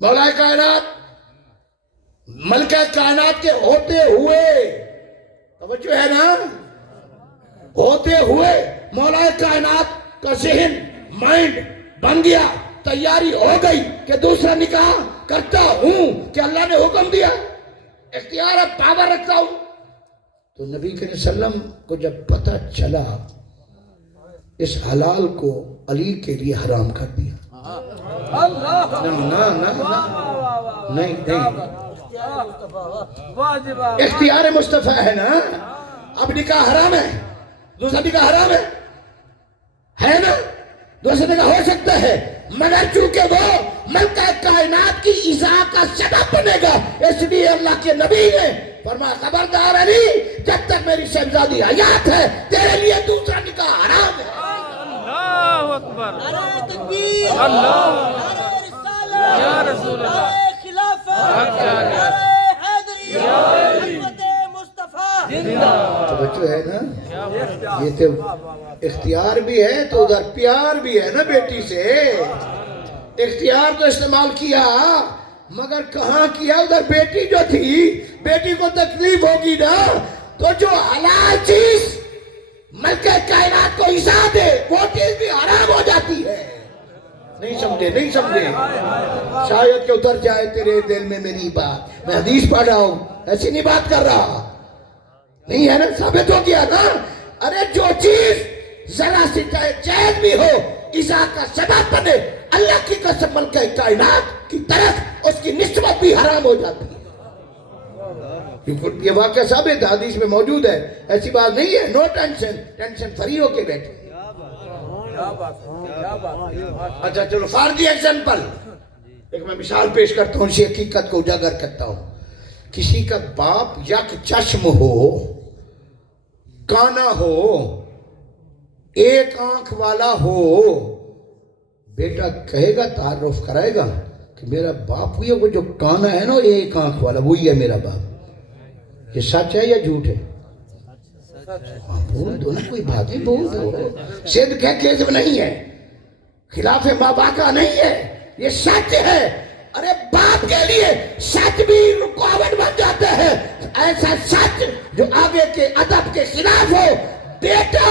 مولا کائنات ملکہ کائنات کے ہوتے ہوئے، توجہ ہے نا، ہوتے ہوئے مولا کائنات کا ذہن مائنڈ بن گیا، تیاری ہو گئی کہ دوسرا نکاح کرتا ہوں کہ اللہ نے حکم دیا، اختیار اور پاور رکھتا ہوں. تو نبی کریم صلی اللہ علیہ وسلم کو جب پتہ چلا اس حلال کو علی کے لیے حرام کر دیا. نہیں اختیار مصطفیٰ ہے نا. اب نکاح حرام ہے، دوسرا نکاح حرام ہے نا، دوسرا نکاح ہو سکتا ہے، مگر چونکہ وہ ملکہ کائنات کی عزا کا سبب بنے گا، اس لیے اللہ کے نبی نے فرمایا خبردار علی، جب تک میری شہزادی حیات ہے تیرے لیے دوسرا نکاح حرام ہے. اللہ اکبر، نعرہ تکبیر، اللہ نعرہ رسالہ، یا رسول اللہ، نعرہ خلافت، نعرہ حیدری، حضرت مصطفیٰ. توجہ ہے نا. یہ تو اختیار بھی ہے تو ادھر پیار بھی ہے نا بیٹی سے. اختیار تو استعمال کیا مگر کہاں کیا؟ ادھر بیٹی جو تھی، بیٹی کو تکلیف ہوگی نا، تو جو حلال چیز ملکہ کائنات کو عزا دے وہ چیز بھی حرام ہو جاتی ہے. نہیں سمجھے شاید کہ اتر جائے تیرے دل میں میری بات. میں حدیث پڑھ رہا ہوں، ایسی نہیں بات کر رہا. نہیں ہے نا، ثابت ہو گیا نا. ارے جو چیز ذرا سی چاہے جائز بھی ہو عزا کا سبب بنے، اللہ کی قسم ملکہ کائنات کی طرف اس کی نسبت بھی حرام ہو جاتی ہے. یہ واقعہ ثابت حدیث میں موجود ہے، ایسی بات نہیں ہے. نو ٹینشن فری ہو کے بیٹھے. اچھا چلو فارضی ایگزامپل ایک میں مثال پیش کرتا ہوں، اسی حقیقت کو اجاگر کرتا ہوں. کسی کا باپ یک چشم ہو، کانا ہو، ایک آنکھ والا ہو، بیٹا کہے گا، تعارف کرائے گا کہ میرا باپ ہوئی ہے، وہ جو کانا ہے نا ایک آنکھ والا وہی ہے میرا باپ. یہ سچ ہے یا جھوٹ ہے؟ بول دو نا، کوئی بات نہیں بول دو. صدق ہے، کذب نہیں ہے، خلاف ماں باپ کا نہیں ہے، یہ سچ ہے. ارے باپ کے لیے سچ بھی رکاوٹ بن جاتا ہے. ایسا سچ جو آگے کے ادب کے خلاف ہو. بیٹا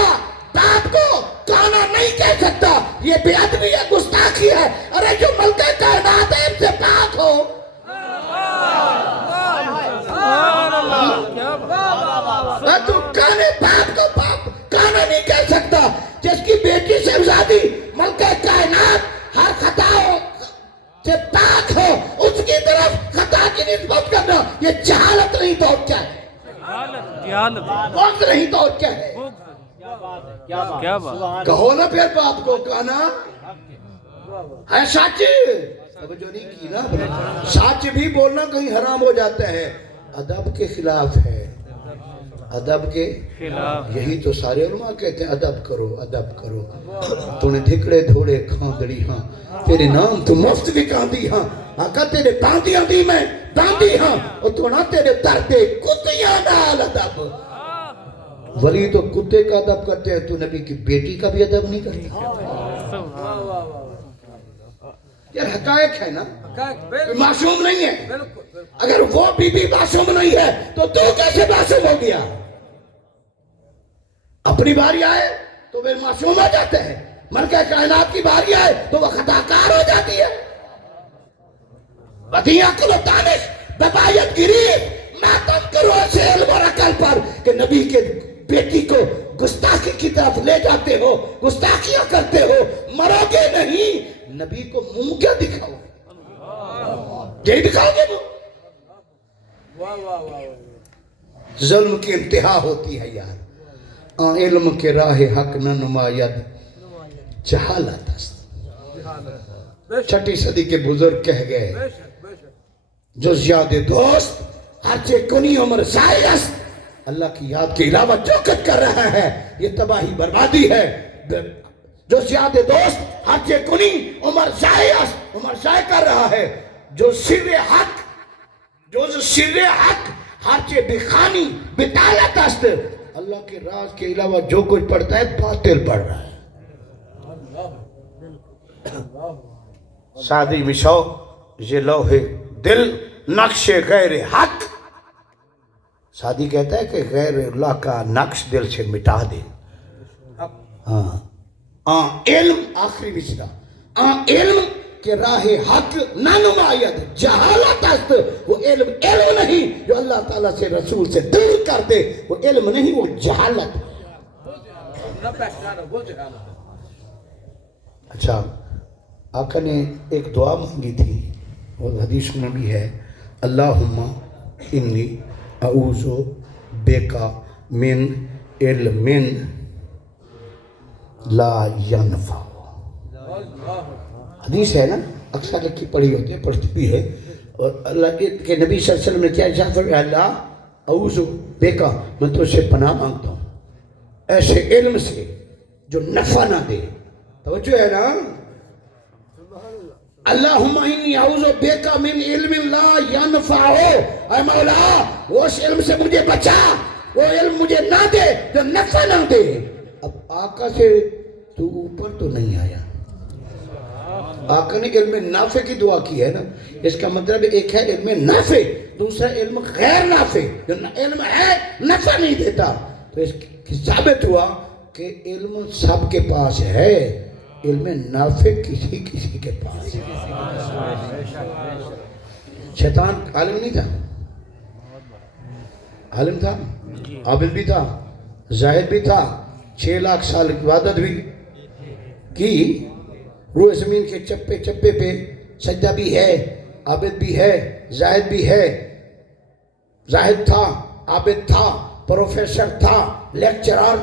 باپ کو کانا نہیں کہہ سکتا، یہ بے ادبی ہے، گستاخی ہے. ارے جو ملکہ کائنات ہے ان سے پاک ہو. تو کانے باپ کو باپ کانا نہیں کہہ سکتا. جس کی بیٹی شہزادی ملکہ کائنات ہر خطا سے پاک ہو، اس کی طرف خطا کی نسبت کرنا یہ جہالت نہیں تو کیا ہے؟ بغض نہیں تو کیا ہے؟ کیا بات، کہو نا پھر باپ کو کانا ہے. سچ توجہ نہیں کی نا. سچ بھی بولنا کہیں حرام ہو جاتا ہے، ادب کے خلاف ہے. ادب کے خلاف، یہی تو سارے علماء کہتے ہیں ادب کرو ادب کرو. تو نے دھکڑے دھوڑے کھاندڑی ہاں، تیرے نام تو مفت بھی کاندی ہاں. آقا تیرے باندیاں دی میں باندی ہاں، اور تو نہ تیرے دردے کتیاں نال ادب. ولی تو کتے کا ادب کرتے ہیں، تو نبی کی بیٹی کا بھی ادب نہیں کرتا. یار حقائق ہے نا، معصوم نہیں ہے. اگر وہ بی معصوم نہیں ہے تو کیسے معصوم ہو گیا؟ اپنی باری آئے تو وہ معصوم ہو جاتے ہیں، ملکہ کائنات کی باری آئے تو وہ خطا کار ہو جاتی ہے. بدی عقل و دانش ببایت گری ماتم کرو سے علم اور عقل پر کہ نبی کے بیٹی کو گستاخی کی طرف لے جاتے ہو، گستاخیاں کرتے ہو، مرو گے نہیں. نبی کو منہ کیا دکھاؤ؟ یہی دکھاؤ گے؟ ظلم کی انتہا ہوتی ہے یار. علم کے راہ حق نہ نماید جہالت است. چھٹی صدی کے بزرگ کہہ گئے جو زیادہ دوست ہرچے کنی عمر ضائع است. اللہ کی یاد کے علاوہ جو کچھ کر رہا ہے یہ تباہی بربادی ہے. جو زیادہ دوست ہرچے کنی عمر ضائع است، عمر ضائع کر رہا ہے. جو سر حق ہرچے بخانی بطالت است. اللہ کے راز کے علاوہ جو کچھ پڑھتا ہے باطل پڑھ رہا ہے. سعدی مشو یہ لوح دل نقش غیر حق. سادی کہتا ہے کہ غیر اللہ کا نقش دل سے مٹا دے. ہاں علم آخری مصرع علم کہ راہ حق نہ نماید جہالت است. وہ علم نہیں جو اللہ تعالیٰ سے رسول سے دور کر دے. وہ علم نہیں، وہ جہالت. اچھا آقا نے ایک دعا مانگی تھی اور حدیث میں بھی ہے، اللہم انی اعوذ بکا من علم لا ینفع. حدیث ہے نا، اکثر لکھی پڑھی ہوتی ہے، پڑھتی بھی ہے. اور اللہ کے نبی صلی اللہ علیہ وسلم نے کیا ارشاد فرمایا، اللہ اعوذ بکا، میں تو سے پناہ مانگتا ہوں ایسے علم سے جو نفع نہ دے. توجہ ہے نا، اللہم انی اعوذ بکا من علم لا ینفع. اے مولا اس علم سے مجھے بچا، وہ علم مجھے نہ دے جو نفع نہ دے. اب آقا سے تو اوپر تو نہیں آیا. آقا نے علم نافع کی دعا کی ہے نا. اس کا مطلب ایک ہے علم نافع، دوسرا علم غیر نافع. جو علم ہے نفع نہیں دیتا. تو اس کی ثابت ہوا کہ علم سب کے پاس ہے، علم نافع کسی کے پاس ہے. شیطان عالم نہیں تھا، عالم تھا، عابد بھی تھا، زاہد بھی تھا، 6 لاکھ سال عبادت بھی کی، روح زمین کے چپے چپے پہ سجدہ بھی ہے، عابد بھی ہے، زاہد بھی ہے. زاہد تھا، عابد تھا، پروفیسر تھا، لیکچرار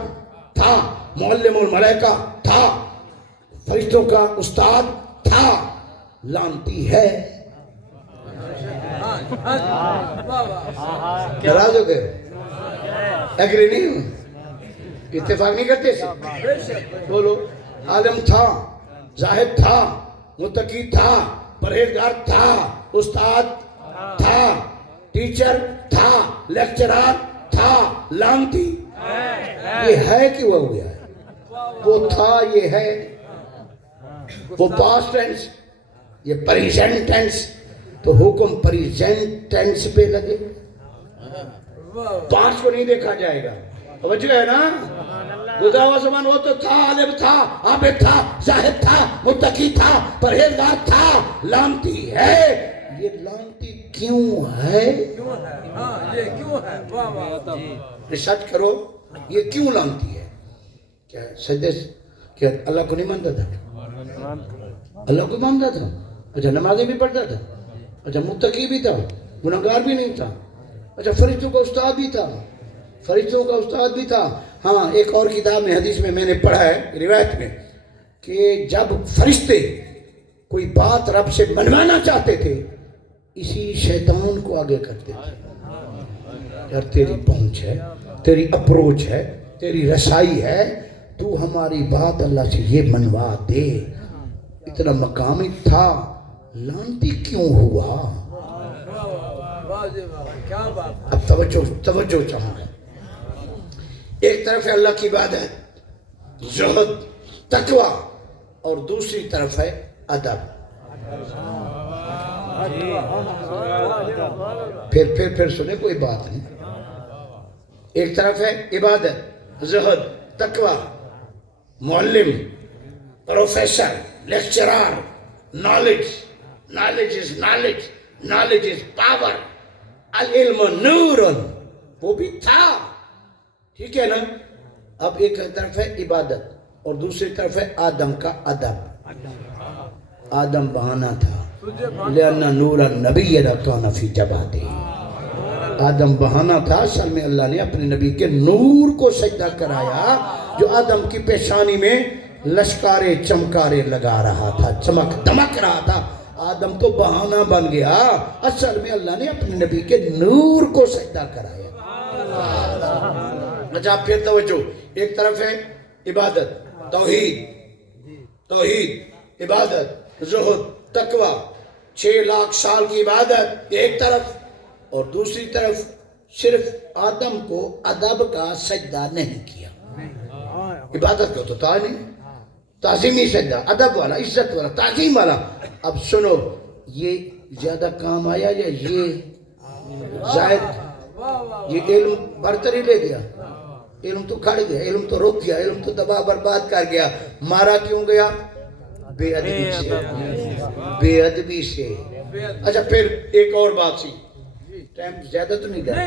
تھا، معلم الملائکہ تھا، فرشتوں کا استاد تھا. لانتی ہے. ناراض ہو گئے؟ ایگری نہیں ہوں، اتفاق نہیں کرتے سے بولو. عالم تھا، زاہد تھا، متقی تھا، پرہیزگار تھا، استاد تھا، ٹیچر تھا، لیکچرار تھا. لانتی یہ ہے کہ وہ ہو گیا ہے؟ وہ تھا، یہ ہے. وہ پاسٹ ٹینس، یہ پریزنٹ ٹینس. تو حکم پریزنٹ ٹینس پہ لگے، پاسٹ کو نہیں دیکھا جائے گا. توجہ ہے نا. گزرا ہوا زمان وہ تو تھا، عالم تھا، عابد تھا، زاہد تھا، متقی تھا، پرہیزگار تھا. لانتی ہے. یہ لانتی کیوں ہے؟ یہ کیوں ہے؟ ریسرچ کرو یہ کیوں لانتی ہے. کیا سجدے کیا اللہ کو نہیں مانتا تھا؟ اللہ کو مانتا تھا. اچھا نمازیں بھی پڑھتا تھا. اچھا متقی بھی تھا، گناہگار بھی نہیں تھا. اچھا فرشتوں کا استاد بھی تھا، فرشتوں کا استاد بھی تھا. ہاں ایک اور کتاب میں حدیث میں نے پڑھا ہے روایت میں کہ جب فرشتے کوئی بات رب سے منوانا چاہتے تھے اسی شیطان کو آگے کرتے تھے. یار تیری پہنچ ہے، تیری اپروچ ہے، تیری رسائی ہے، تو ہماری بات اللہ سے یہ منوا دے. اتنا مقامی تھا، لانتی کیوں ہوا؟ اب توجہ چاہوں گا. ایک طرف ہے اللہ کی عبادت، زہد، تقوی، اور دوسری طرف ہے ادب. پھر سنے کوئی بات نہیں. ایک طرف ہے عبادت، زہد، تقوی، معلم، professor, lecturer, knowledge is power, العلم نور. وہ بھی تھا، ٹھیک ہے نا. اب ایک طرف ہے عبادت اور دوسری طرف ہے آدم کا ادب. آدم بہانا تھا، لِأَنَّ نُورَ النَّبِيِّ كَانَ فِي جَبْهَتِهِ. آدم بہانا تھا. اصل میں اللہ نے اپنے نبی کے نور کو سجدہ کرایا جو آدم کی پیشانی میں لشکارے چمکارے لگا رہا تھا، چمک دمک رہا تھا. آدم تو بہانہ بن گیا. اصل میں اللہ نے اپنے نبی کے نور کو سجدہ کرایا. اچھا پھر توجہ، ایک طرف ہے عبادت، توحید، عبادت، زہد، تقوی، 6 لاکھ سال کی عبادت ایک طرف، اور دوسری طرف صرف آدم کو ادب کا سجدہ نہیں کیا. عبادت کا تو تھا نہیں، تعظیمی سجدہ، ادب والا، عزت والا، تعظیم والا. اب سنو، یہ زیادہ کام آیا یا یہ زائد؟ یہ علم برتری لے گیا؟ علم تو کھڑ گیا، علم تو رک گیا، علم تو تباہ برباد کر گیا. مارا کیوں گیا؟ بے ادبی سے. بے ادبی سے. اچھا پھر ایک اور بات سی، ٹائم زیادہ تو نہیں گیا.